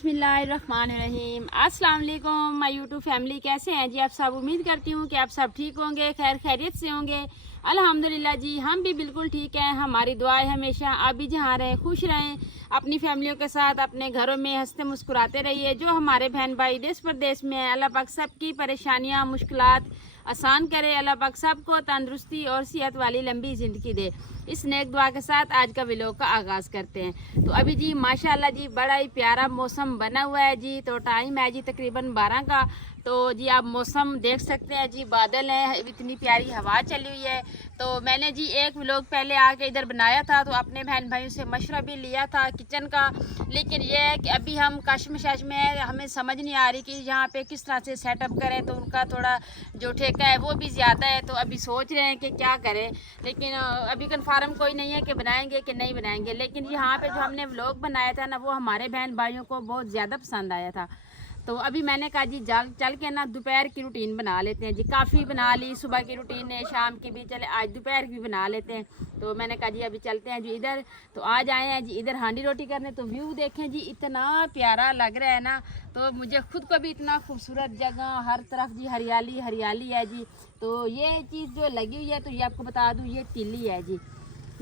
बिस्मिल्लाहिर्रहमानिर्रहीम। अस्सलाम वालेकुम माय यूट्यूब फैमिली, कैसे हैं जी आप सब। उम्मीद करती हूँ कि आप सब ठीक होंगे, खैर खैरियत से होंगे। अल्हम्दुलिल्लाह जी, हम भी बिल्कुल ठीक हैं। हमारी दुआ है हमेशा आप भी जहाँ रहें खुश रहें, अपनी फैमिलियों के साथ अपने घरों में हंसते मुस्कुराते रहिए। जो हमारे बहन भाई देश प्रदेश में हैं, अल्लाह पाक सबकी परेशानियाँ मुश्किलात आसान करे। अल्लाह पाक सबको तंदुरुस्ती और सेहत वाली लंबी ज़िंदगी दे। इस नेक दुआ के साथ आज का व्लॉग का आगाज़ करते हैं। तो अभी जी माशाल्लाह जी बड़ा ही प्यारा मौसम बना हुआ है जी। तो टाइम है जी तकरीबन 12 का। तो जी आप मौसम देख सकते हैं जी, बादल है, इतनी प्यारी हवा चली हुई है। तो मैंने जी एक व्लॉग पहले आके इधर बनाया था, तो अपने बहन भाइयों से मशवरा भी लिया था किचन का। लेकिन ये है कि अभी हम कशमकश में है, हमें समझ नहीं आ रही कि यहाँ पे किस तरह से सेटअप करें। तो उनका थोड़ा जो ठेका है वो भी ज़्यादा है, तो अभी सोच रहे हैं कि क्या करें। लेकिन अभी कन्फर्म कोई नहीं है कि बनाएंगे कि नहीं बनाएंगे। लेकिन यहाँ पे जो हमने व्लॉग बनाया था ना, वो हमारे बहन भाइयों को बहुत ज़्यादा पसंद आया था। तो अभी मैंने कहा जी चल के ना दोपहर की रूटीन बना लेते हैं जी। काफ़ी बना ली, सुबह की रूटीन है, शाम की भी, चले आज दोपहर की भी बना लेते हैं। तो मैंने कहा जी अभी चलते हैं जी इधर। तो आज आए हैं जी इधर हांडी रोटी करने। तो व्यू देखें जी, इतना प्यारा लग रहा है ना। तो मुझे खुद को भी इतना खूबसूरत जगह, हर तरफ जी हरियाली हरियाली है जी। तो ये चीज़ जो लगी हुई है, तो ये आपको बता दूँ, ये तिल्ली है जी,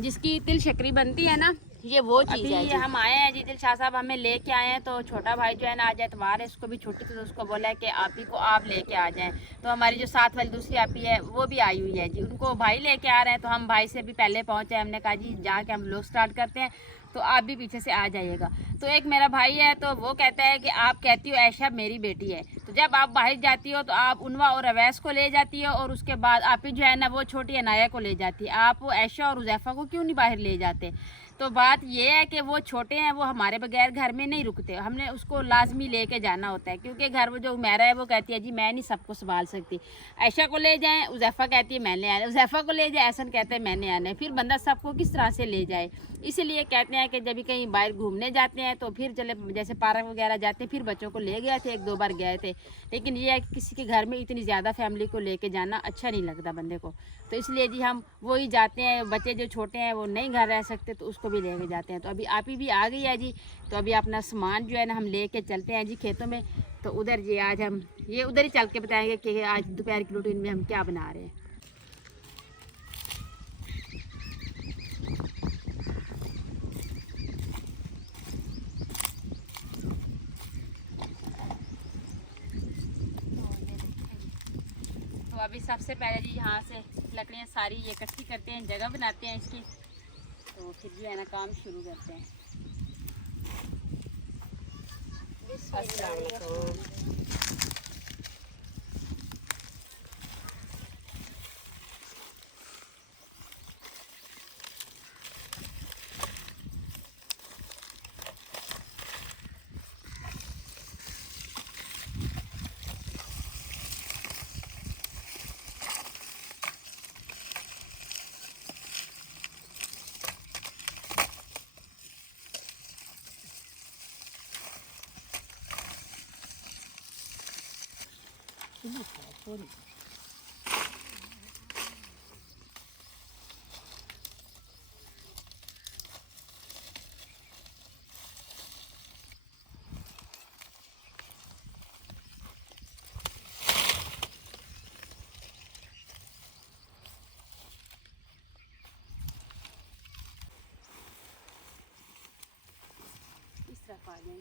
जिसकी तिल शक्री बनती है ना, ये वो चीज़ है जी। हम आए हैं जी, दिलशाह साहब हमें लेके आए हैं। तो छोटा भाई जो है ना, आज एतवार है, उसको भी छुट्टी थी, तो उसको बोला है कि आप ही को आप लेके आ जाएं। तो हमारी जो साथ वाली दूसरी आपी है वो भी आई हुई है जी, उनको भाई लेके आ रहे हैं। तो हम भाई से भी पहले पहुँचे। हमने कहा जी जाके हम लोग स्टार्ट करते हैं, तो आप भी पीछे से आ जाइएगा। तो एक मेरा भाई है, तो वो कहता है कि आप कहती हो ऐशा मेरी बेटी है, तो जब आप बाहर जाती हो तो आप उनवा और अवैस को ले जाती हो, और उसके बाद आप ही जो है ना वो छोटी अनाया को ले जाती है। आप ऐशा और उज़ैफ़ा को क्यों नहीं बाहर ले जाते। तो बात ये है कि वो छोटे हैं, वो हमारे बगैर घर में नहीं रुकते, हमने उसको लाजमी लेके जाना होता है। क्योंकि घर वो जो उमेरा है वो कहती है जी मैं नहीं सबको संभाल सकती, ऐशा को ले जाएं, उज़ैफ़ा कहती है मैंने आना, उज़ैफ़ा को ले जाए, ऐसा कहते हैं मैंने आना है। फिर बंदा सबको किस तरह से ले जाए। इसीलिए कहते हैं कि जब भी कहीं बाहर घूमने जाते हैं तो फिर चले, जैसे पार्क वगैरह जाते हैं, फिर बच्चों को ले गए थे, एक दो बार गए थे। लेकिन ये है कि किसी के घर में इतनी ज़्यादा फैमिली को लेके जाना अच्छा नहीं लगता बंदे को। तो इसलिए जी हम वही जाते हैं, बच्चे जो छोटे हैं वो नहीं घर रह सकते, तो उसको भी लेके जाते हैं। तो अभी आप ही भी आ गई है जी। तो अभी अपना सामान जो है ना हम लेके चलते हैं जी खेतों में। तो उधर जी आज हम ये उधर ही चल के बताएंगे कि आज दोपहर की रूटीन में हम क्या बना रहे हैं। तो अभी सबसे पहले जी यहाँ से लकड़ियाँ सारी ये इकट्ठी करते हैं, जगह बनाते हैं इसकी। तो फिर जो है ना काम शुरू करते हैं। अस्सलाम वालेकुम। इस तरफ आ जाए।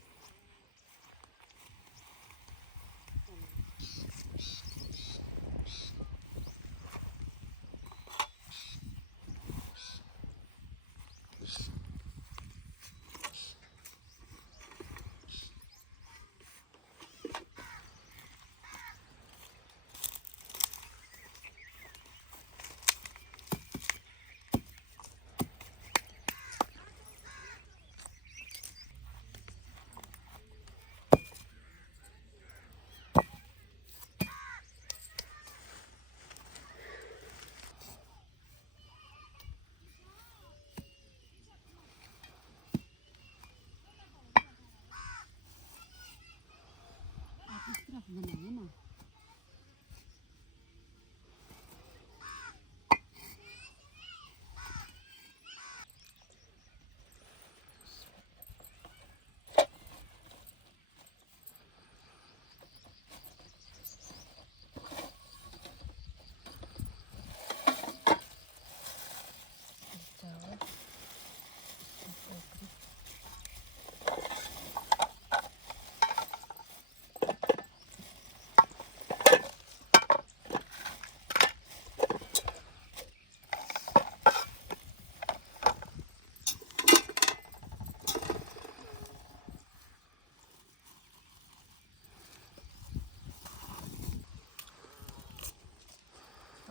इस तरफ बनाए ना।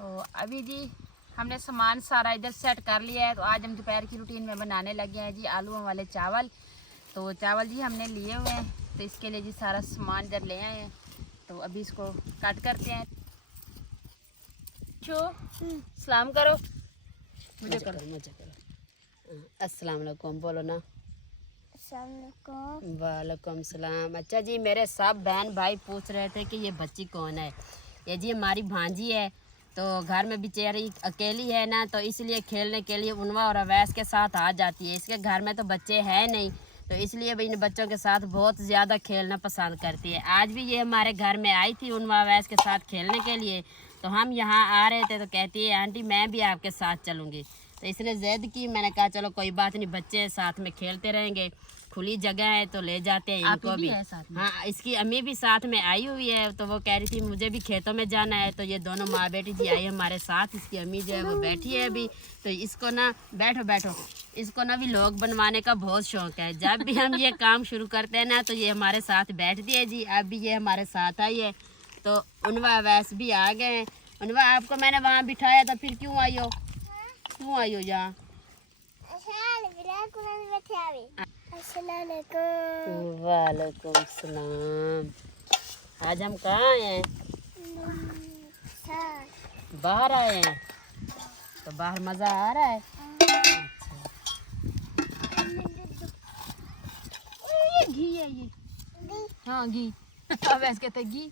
तो अभी जी हमने सामान सारा इधर सेट कर लिया है। तो आज हम दोपहर की रूटीन में बनाने लगे हैं जी आलूओं वाले चावल। तो चावल जी हमने लिए हुए हैं, तो इसके लिए जी सारा सामान इधर ले आए हैं। तो अभी इसको कट करते हैं। सलाम करो, मुझे करो। अस्सलाम वालेकुम बोलो ना। अस्सलामुअलैकुम। वालेकुम सलाम। अच्छा जी, मेरे सब बहन भाई पूछ रहे थे कि ये बच्ची कौन है। ये जी हमारी भांजी है। तो घर में बेचारी अकेली है ना, तो इसलिए खेलने के लिए उनवा और अवैस के साथ आ जाती है। इसके घर में तो बच्चे हैं नहीं, तो इसलिए भी इन बच्चों के साथ बहुत ज़्यादा खेलना पसंद करती है। आज भी ये हमारे घर में आई थी उनवा अवैस के साथ खेलने के लिए। तो हम यहाँ आ रहे थे तो कहती है आंटी मैं भी आपके साथ चलूँगी। तो इसने ज़िद की, मैंने कहा चलो कोई बात नहीं, बच्चे साथ में खेलते रहेंगे, खुली जगह है तो ले जाते हैं इनको भी। हाँ, इसकी अम्मी भी साथ में आई हुई है। तो वो कह रही थी मुझे भी खेतों में जाना है। तो ये दोनों माँ बेटी जी आई हमारे साथ। इसकी अम्मी जो है वो बैठी है अभी। तो इसको ना बैठो बैठो, इसको ना भी लोग बनवाने का बहुत शौक है। जब भी हम ये काम शुरू करते हैं ना तो ये हमारे साथ बैठती है जी। अब भी ये हमारे साथ आई है। तो उनवा अवैस भी आ गए हैं। उनवा आपको मैंने वहाँ बिठाया था, फिर क्यों आई हो? क्यों आई हो यहाँ? वालेकुम सलाम। आज हम कहाँ आए हैं? बाहर आए हैं। तो बाहर मज़ा आ रहा है? ये घी है ये। हाँ घी। अब ऐसे कहते हैं घी।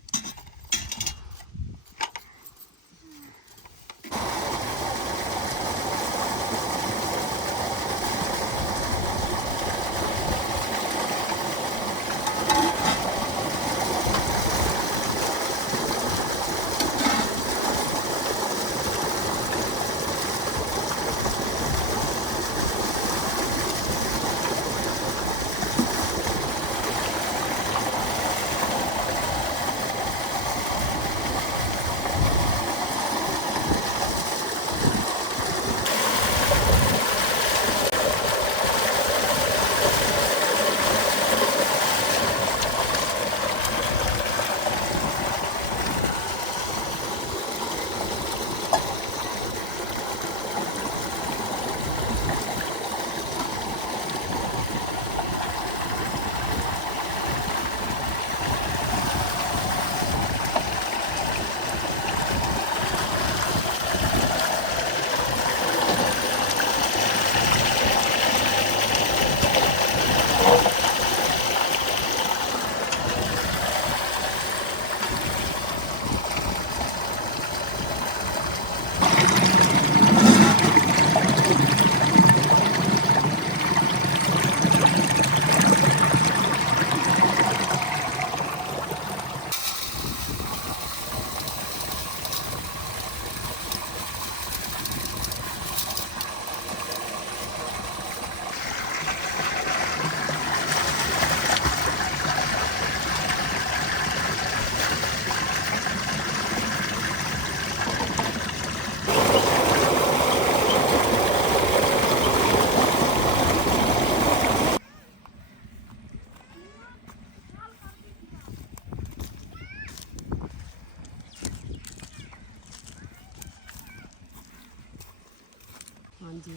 हाँ जी,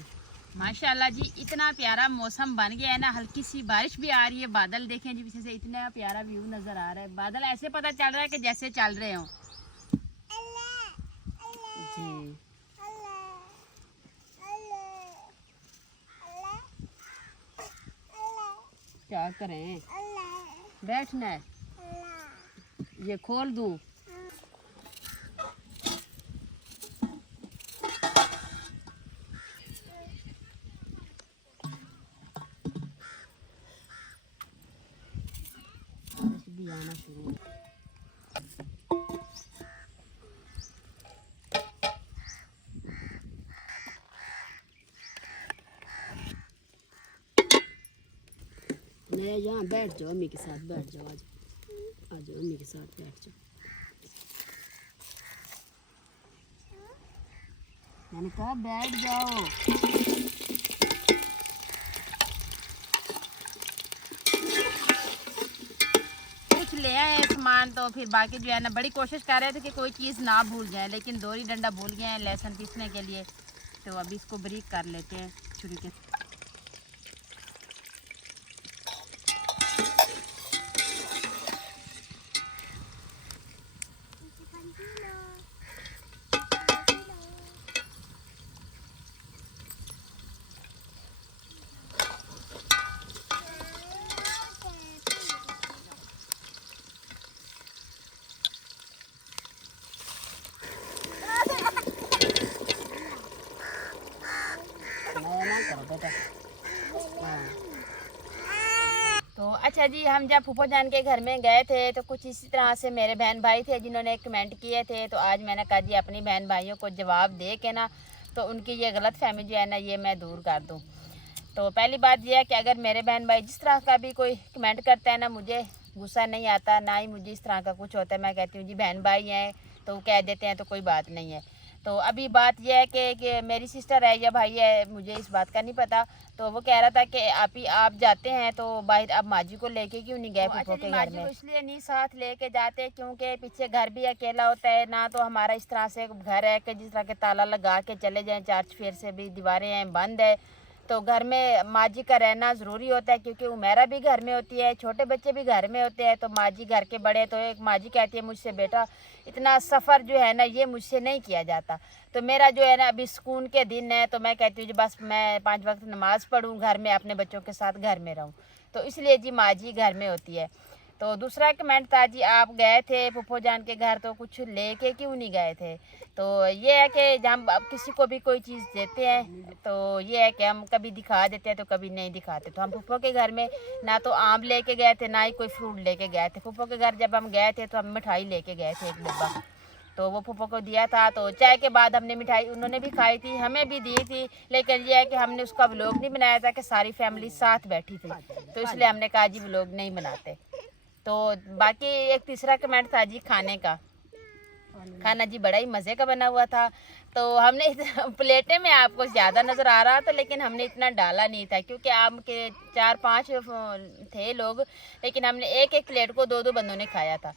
माशाल्लाह जी, इतना प्यारा मौसम बन गया है ना। हल्की सी बारिश भी आ रही है। बादल देखें जी पीछे से, इतना प्यारा व्यू नज़र आ रहा है। बादल ऐसे पता चल रहा है कि जैसे चल रहे हों जी। क्या करें? बैठना है? ये खोल दूँ? भी आना शुरू हो। नया यहाँ बैठ जाओ, अम्मी के साथ बैठ जाओ। आज आ जाओ, अम्मी के साथ बैठ जाओ। मैंने कहा बैठ जाओ। कुछ ले आए सामान, तो फिर बाकी जो है ना बड़ी कोशिश कर रहे थे कि कोई चीज़ ना भूल जाए, लेकिन दोरी डंडा भूल गए हैं लहसुन पीसने के लिए। तो अभी इसको बारीक कर लेते हैं छुरी के। तो अच्छा जी, हम जब फूफो जान के घर में गए थे तो कुछ इसी तरह से मेरे बहन भाई थे जिन्होंने कमेंट किए थे। तो आज मैंने कहा जी अपनी बहन भाइयों को जवाब दे के ना तो उनकी ये गलत फहमी जो है ना ये मैं दूर कर दूँ। तो पहली बात यह है कि अगर मेरे बहन भाई जिस तरह का भी कोई कमेंट करता है ना, मुझे गुस्सा नहीं आता, ना ही मुझे इस तरह का कुछ होता है। मैं कहती हूँ जी बहन भाई हैं तो कह देते हैं तो कोई बात नहीं है। तो अभी बात यह है कि मेरी सिस्टर है या भाई है, मुझे इस बात का नहीं पता। तो वो कह रहा था कि आप जाते हैं तो बाहर आप माजी को लेके क्यों नहीं गए फूफो के घर में? इसलिए नहीं साथ लेके जाते क्योंकि पीछे घर भी अकेला होता है ना, तो हमारा इस तरह से घर है कि जिस तरह के ताला लगा के चले जाएं, चार चफेर से भी दीवारें हैं बंद है। तो घर में माजी का रहना ज़रूरी होता है क्योंकि उमेरा भी घर में होती है, छोटे बच्चे भी घर में होते हैं। तो माजी घर के बड़े, तो एक माजी कहती है मुझसे बेटा इतना सफ़र जो है ना ये मुझसे नहीं किया जाता। तो मेरा जो है ना अभी सुकून के दिन है, तो मैं कहती हूँ जी बस मैं 5 वक्त नमाज़ पढ़ूँ, घर में अपने बच्चों के साथ घर में रहूँ। तो इसलिए जी माजी घर में होती है। तो दूसरा कमेंट था जी आप गए थे फूफो जान के घर तो कुछ लेके क्यों नहीं गए थे? तो ये है कि जब हम किसी को भी कोई चीज़ देते हैं तो ये है कि हम कभी दिखा देते हैं तो कभी नहीं दिखाते। तो हम फूफो के घर में ना तो आम लेके गए थे ना ही कोई फ्रूट लेके गए थे। फूफो के घर जब हम गए थे तो हम मिठाई लेके गए थे एक डिब्बा, तो वो फूफो को दिया था। तो चाय के बाद हमने मिठाई उन्होंने भी खाई थी, हमें भी दी थी, लेकिन ये है कि हमने उसका व्लॉग नहीं बनाया था कि सारी फैमिली साथ बैठी थी, तो इसलिए हमने कहा जी व्लॉग नहीं बनाते। तो बाकी एक तीसरा कमेंट था जी खाने का। खाना जी बड़ा ही मज़े का बना हुआ था। तो हमने प्लेटें में आपको ज़्यादा नज़र आ रहा था लेकिन हमने इतना डाला नहीं था क्योंकि आम के 4-5 थे लोग, लेकिन हमने एक एक प्लेट को 2-2 बंदों ने खाया था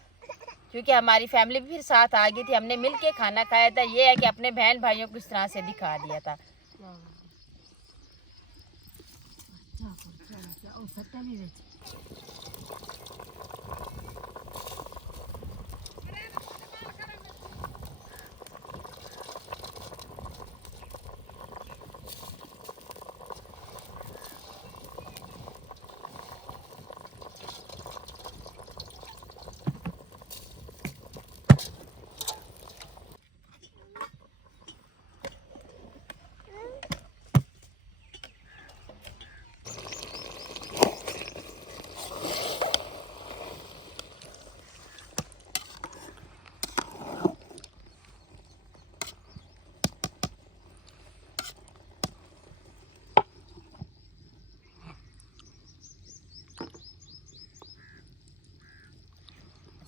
क्योंकि हमारी फैमिली भी फिर साथ आ गई थी। हमने मिल के खाना खाया था। ये है कि अपने बहन भाइयों को इस तरह से दिखा दिया था।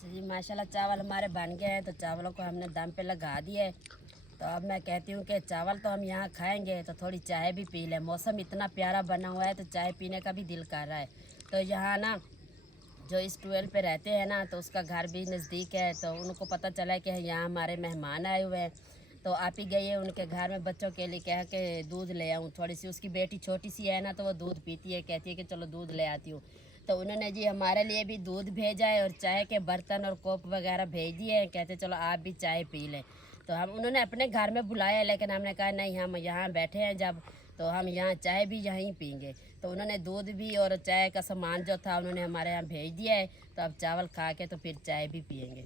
जी माशाल्लाह चावल हमारे बन गए हैं। तो चावलों को हमने दम पे लगा दिया है। तो अब मैं कहती हूँ कि चावल तो हम यहाँ खाएंगे तो थोड़ी चाय भी पी लें। मौसम इतना प्यारा बना हुआ है तो चाय पीने का भी दिल कर रहा है। तो यहाँ ना जो इस ट्वेल पे रहते हैं ना तो उसका घर भी नज़दीक है, तो उनको पता चला है कि यहाँ हमारे मेहमान आए हुए हैं। तो आप ही गई है उनके घर में बच्चों के लिए कह के दूध ले आऊँ थोड़ी सी। उसकी बेटी छोटी सी है ना तो वो दूध पीती है, कहती है कि चलो दूध ले आती हूँ। तो उन्होंने जी हमारे लिए भी दूध भेजा है और चाय के बर्तन और कोप वगैरह भेज दिए हैं, कहते चलो आप भी चाय पी लें। तो हम उन्होंने अपने घर में बुलाया लेकिन हमने कहा नहीं हम यहाँ बैठे हैं जब तो हम यहाँ चाय भी यहीं पीएंगे। तो उन्होंने दूध भी और चाय का सामान जो था उन्होंने हमारे यहाँ भेज दिया है। तो अब चावल खा के तो फिर चाय भी पिएंगे।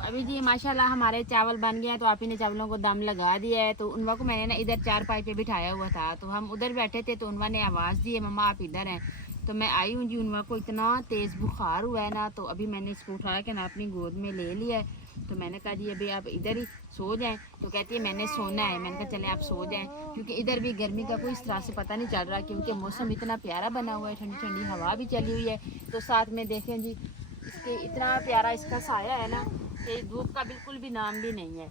अभी जी माशाल्लाह हमारे चावल बन गए हैं। तो आप ही ने चावलों को दम लगा दिया है। तो उनवा को मैंने ना इधर चारपाई पे बिठाया हुआ था, तो हम उधर बैठे थे। तो उनवा ने आवाज़ दी है मम्मा आप इधर हैं। तो मैं आई हूँ जी। उनवा को इतना तेज़ बुखार हुआ है ना, तो अभी मैंने इसको उठा के ना अपनी गोद में ले लिया है। तो मैंने कहा जी अभी आप इधर ही सो जाएं। तो कहती है मैंने सोना है। मैंने कहा चले आप सो जाएं क्योंकि इधर भी गर्मी का कोई इस तरह से पता नहीं चल रहा क्योंकि मौसम इतना प्यारा बना हुआ है, ठंडी ठंडी हवा भी चली हुई है। तो साथ में देखें जी इसके इतना प्यारा इसका साया है ना, तेज धूप का बिल्कुल भी नाम भी नहीं है।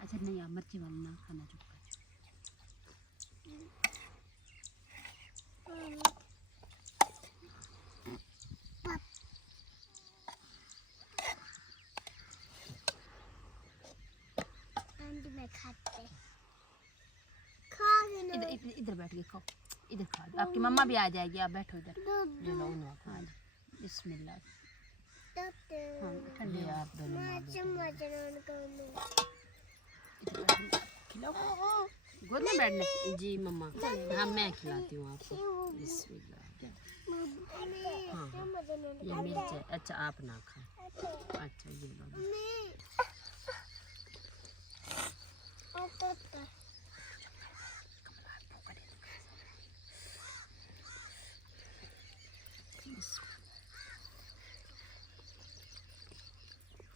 अच्छा नहीं आप मिर्ची वाला ना खाना चुप कर। इधर बैठ के खाओ, इधर खा लो। आपकी मम्मा भी आ जाएगी, आप बैठो इधर। ये लो ना, हाँ जी, बिस्मिल्लाह। हाँ ठंडे आप दोनों खिलाओ, गोद में बैठने। जी मम्मा, हाँ मैं खिलाती हूँ आपको। बिस्मिल्लाह। हाँ ये मिर्च है। अच्छा आप ना खाएं। अच्छा ये लो।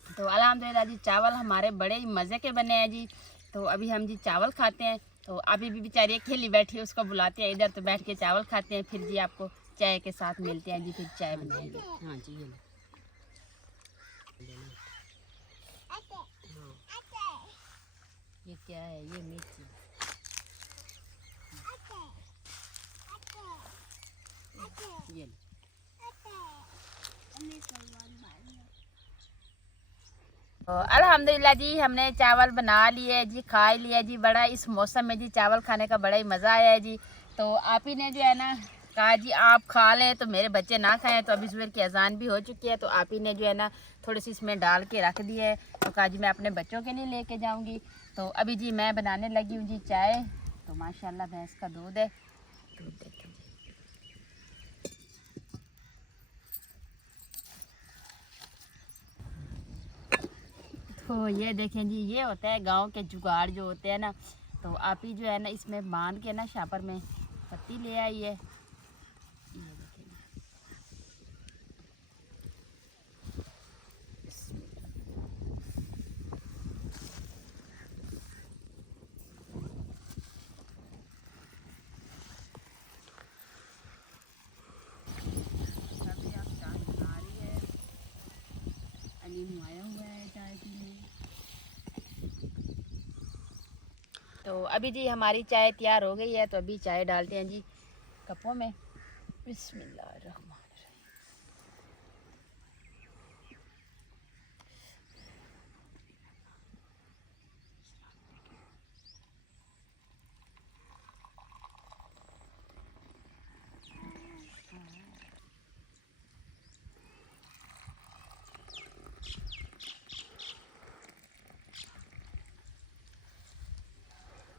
तो अल्हम्दुलिल्लाह जी चावल हमारे बड़े ही मज़े के बने हैं जी। तो अभी हम जी चावल खाते हैं। तो अभी भी बेचारी अकेली बैठी है, उसको बुलाते हैं इधर, तो बैठ के चावल खाते हैं। फिर जी आपको चाय के साथ मिलते हैं जी, फिर चाय बनाएंगे। हाँ जी ये ये क्या है? ये मिर्ची। ये तो अल्हम्दुलिल्लाह जी हमने चावल बना लिए जी, खा लिया जी। बड़ा इस मौसम में जी चावल खाने का बड़ा ही मज़ा आया है जी। तो आप ही ने जो है ना कहा जी आप खा लें तो मेरे बच्चे ना खाएं। तो अभी सुबह की अजान भी हो चुकी है, तो आप ही ने जो है ना थोड़ी सी इसमें डाल के रख दी है। तो कहा जी मैं अपने बच्चों के लिए लेके जाऊंगी। तो अभी जी मैं बनाने लगी हूँ जी चाय। तो माशाल्लाह भैंस का दूध है, दूध देखें। तो ये देखें जी, ये होता है गांव के जुगाड़ जो होते हैं ना। तो आप ही जो है ना इसमें बांध के ना शापर में पत्ती ले आई है। ये देखें जी। अभी आप चाय बना रही है, अलीम आया हुआ है चाय पीने। तो अभी जी हमारी चाय तैयार हो गई है। तो अभी चाय डालते हैं जी कपों में। बिस्मिल्लाहिर्रहमानिर्रहीम।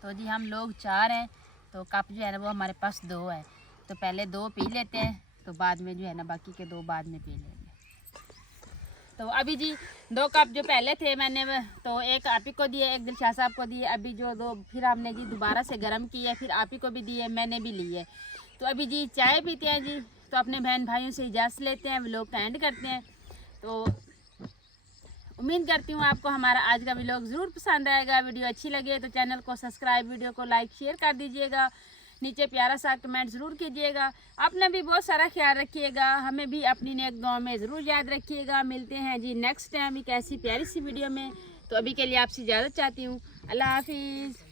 तो जी हम लोग 4 हैं, तो कप जो है ना वो हमारे पास 2 है। तो पहले 2 पी लेते हैं, तो बाद में जो है ना बाकी के 2 बाद में पी लेंगे। तो अभी जी 2 कप जो पहले थे मैंने तो एक आप ही को दिए, एक दिलशाह साहब को दिए। अभी जो 2 फिर हमने जी दोबारा से गर्म किए, फिर आप ही को भी दिए, मैंने भी लिए। तो अभी जी चाय पीते हैं जी। तो अपने बहन भाइयों से इजाज़त लेते हैं, व्लॉग का एंड करते हैं। तो उम्मीद करती हूँ आपको हमारा आज का व्लॉग ज़रूर पसंद आएगा। वीडियो अच्छी लगे तो चैनल को सब्सक्राइब, वीडियो को लाइक शेयर कर दीजिएगा। नीचे प्यारा सा कमेंट ज़रूर कीजिएगा। अपना भी बहुत सारा ख्याल रखिएगा, हमें भी अपनी नेक दुआ में ज़रूर याद रखिएगा। मिलते हैं जी नेक्स्ट टाइम एक ऐसी प्यारी सी वीडियो में। तो अभी के लिए आपसे इजाज़त चाहती हूँ। अल्लाह हाफिज़।